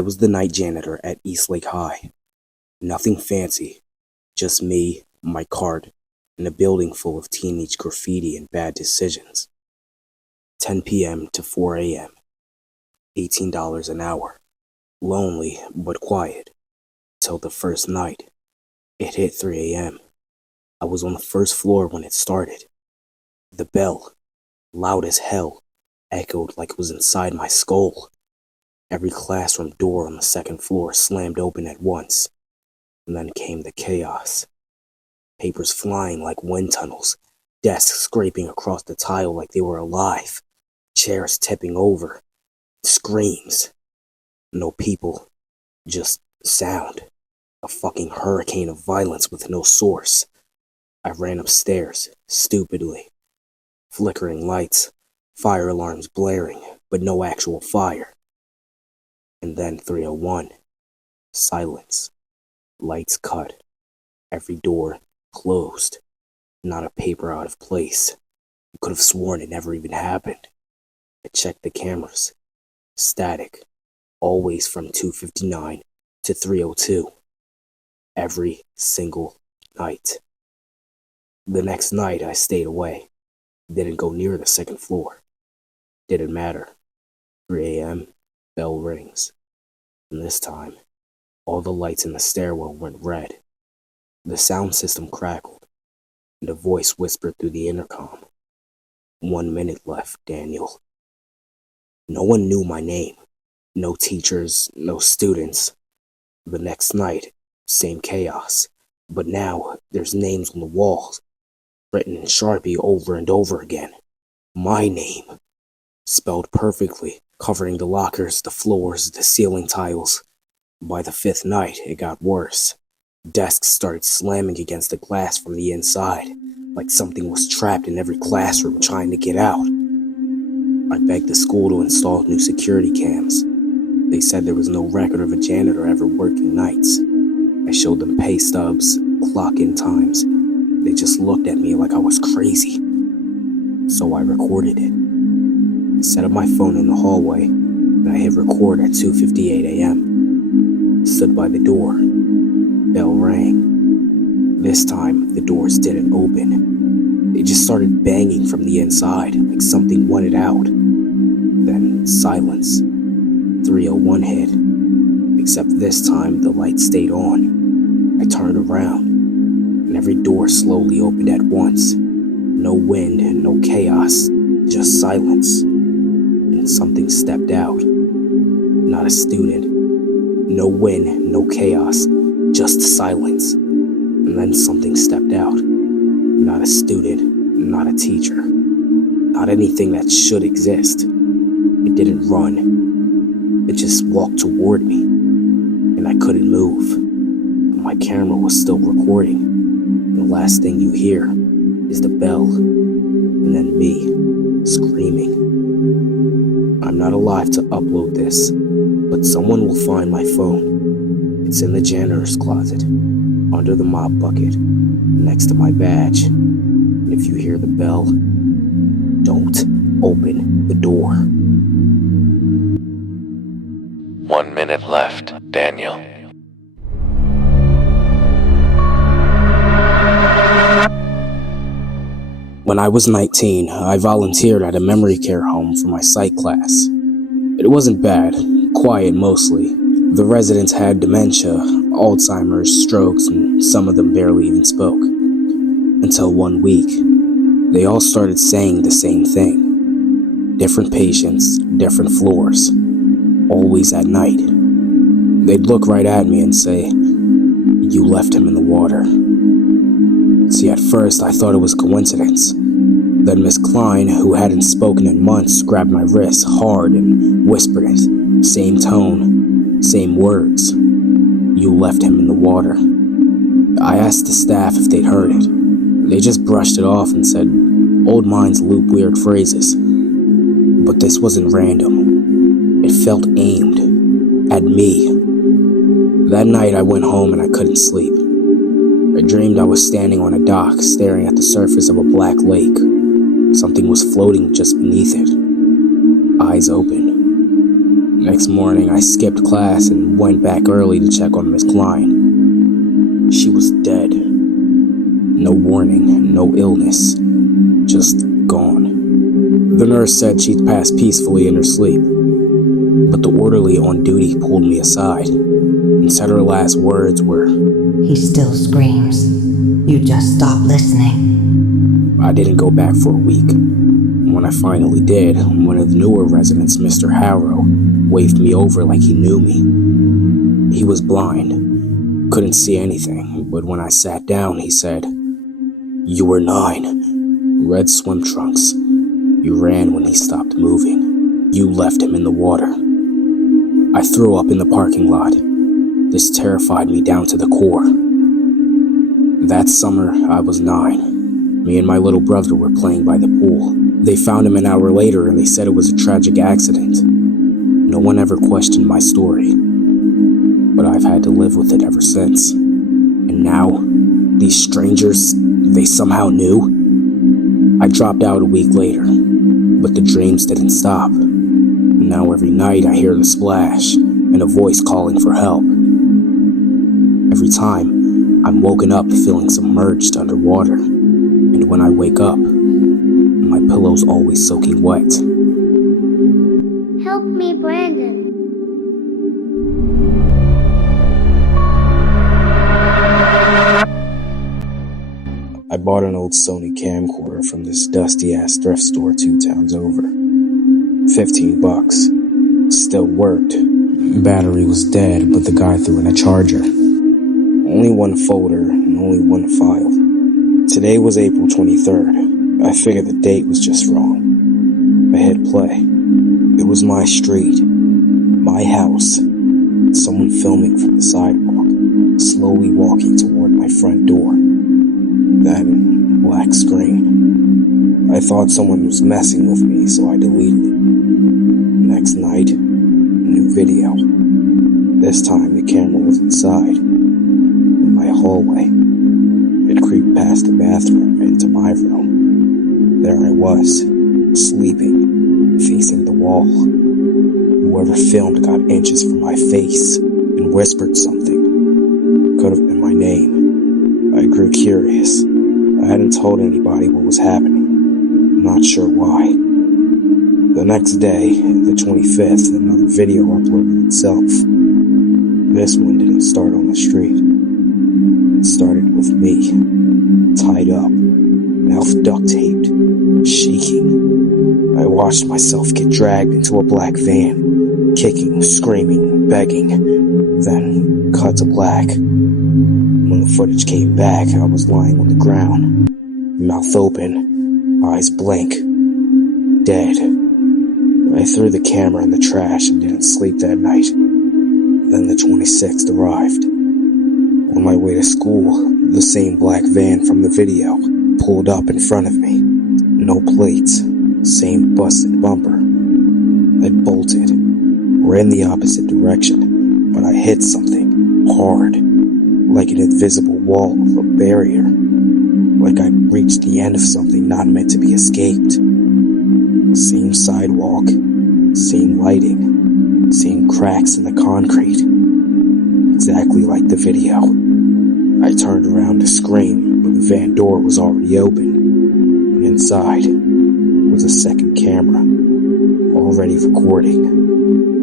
I was the night janitor at Eastlake High. Nothing fancy, just me, my cart, and a building full of teenage graffiti and bad decisions. 10 p.m. to 4 a.m., $18 an hour. Lonely, but quiet. Till the first night. It hit 3 a.m. I was on the first floor when it started. The bell, loud as hell, echoed like it was inside my skull. Every classroom door on the second floor slammed open at once. And then came the chaos. Papers flying like wind tunnels, desks scraping across the tile like they were alive, chairs tipping over, screams. No people, just sound. A fucking hurricane of violence with no source. I ran upstairs, stupidly. Flickering lights, fire alarms blaring, but no actual fire. And then 301. Silence. Lights cut. Every door closed. Not a paper out of place. You could have sworn it never even happened. I checked the cameras. Static. Always from 2:59 to 3:02. Every single night. The next night I stayed away. Didn't go near the second floor. Didn't matter. 3 a.m. Bell rings. And this time, all the lights in the stairwell went red. The sound system crackled, and a voice whispered through the intercom. 1 minute left, Daniel. No one knew my name. No teachers, no students. The next night, same chaos. But now, there's names on the walls, written in Sharpie over and over again. My name. Spelled perfectly, covering the lockers, the floors, the ceiling tiles. By the fifth night, it got worse. Desks started slamming against the glass from the inside, like something was trapped in every classroom trying to get out. I begged the school to install new security cams. They said there was no record of a janitor ever working nights. I showed them pay stubs, clock-in times. They just looked at me like I was crazy. So I recorded it. I set up my phone in the hallway, and I hit record at 2:58 a.m. Stood by the door. Bell rang. This time, the doors didn't open. They just started banging from the inside, like something wanted out. Then silence. 3:01 hit. Except this time, the light stayed on. I turned around, and every door slowly opened at once. No wind, no chaos, just silence. And something stepped out. Not a student. No wind, no chaos, just silence. And then something stepped out. Not a student, not a teacher. Not anything that should exist. It didn't run. It just walked toward me. And I couldn't move. My camera was still recording. The last thing you hear is the bell, and then me, screaming. I'm not alive to upload this, but someone will find my phone. It's in the janitor's closet, under the mop bucket, next to my badge. And if you hear the bell, don't open the door. 1 minute left, Daniel. When I was 19, I volunteered at a memory care home for my psych class. It wasn't bad, quiet mostly. The residents had dementia, Alzheimer's, strokes, and some of them barely even spoke. Until 1 week, they all started saying the same thing. Different patients, different floors, always at night. They'd look right at me and say, "You left him in the water." See, at first I thought it was coincidence. Then Miss Klein, who hadn't spoken in months, grabbed my wrist hard and whispered it. Same tone, same words. "You left him in the water." I asked the staff if they'd heard it. They just brushed it off and said, "Old minds loop weird phrases." But this wasn't random. It felt aimed at me. That night I went home and I couldn't sleep. I dreamed I was standing on a dock, staring at the surface of a black lake. Something was floating just beneath it. Eyes open. Next morning, I skipped class and went back early to check on Miss Klein. She was dead. No warning, no illness, just gone. The nurse said she'd passed peacefully in her sleep, but the orderly on duty pulled me aside and said her last words were, "He still screams. You just stop listening." I didn't go back for a week. When I finally did, one of the newer residents, Mr. Harrow, waved me over like he knew me. He was blind, couldn't see anything, but when I sat down, he said, "You were 9. Red swim trunks. You ran when he stopped moving. You left him in the water." I threw up in the parking lot. This terrified me down to the core. That summer, I was 9. Me and my little brother were playing by the pool. They found him an hour later and they said it was a tragic accident. No one ever questioned my story, but I've had to live with it ever since. And now, these strangers, they somehow knew? I dropped out a week later, but the dreams didn't stop. Now every night I hear the splash and a voice calling for help. Every time, I'm woken up feeling submerged underwater, and when I wake up, my pillow's always soaking wet. Help me, Brandon. I bought an old Sony camcorder from this dusty-ass thrift store 2 towns over. $15. Still worked. Battery was dead, but the guy threw in a charger. Only one folder and only one file. Today was April 23rd. I figured the date was just wrong. I hit play. It was my street, my house, someone filming from the sidewalk, slowly walking toward my front door. Then, black screen. I thought someone was messing with me, so I deleted it. Next night, new video. This time the camera was inside, in my hallway. It creeped past the bathroom into my room. There I was, sleeping, facing the wall. Whoever filmed got inches from my face and whispered something. Could have been my name. I grew curious. I hadn't told anybody what was happening. Not sure why. The next day, the 25th, another video uploaded itself. This one didn't start on the street. It started with me, tied up, mouth duct taped, shaking. I watched myself get dragged into a black van, kicking, screaming, begging, then cut to black. When the footage came back, I was lying on the ground, mouth open, eyes blank, dead. I threw the camera in the trash and didn't sleep that night. Then the 26th arrived. On my way to school, the same black van from the video pulled up in front of me. No plates, same busted bumper. I bolted, ran the opposite direction, but I hit something hard, like an invisible wall or barrier, like I'd reached the end of something not meant to be escaped. Same sidewalk, same lighting, same cracks in the concrete, exactly like the video. I turned around to scream, but the van door was already open, and inside was a second camera, already recording.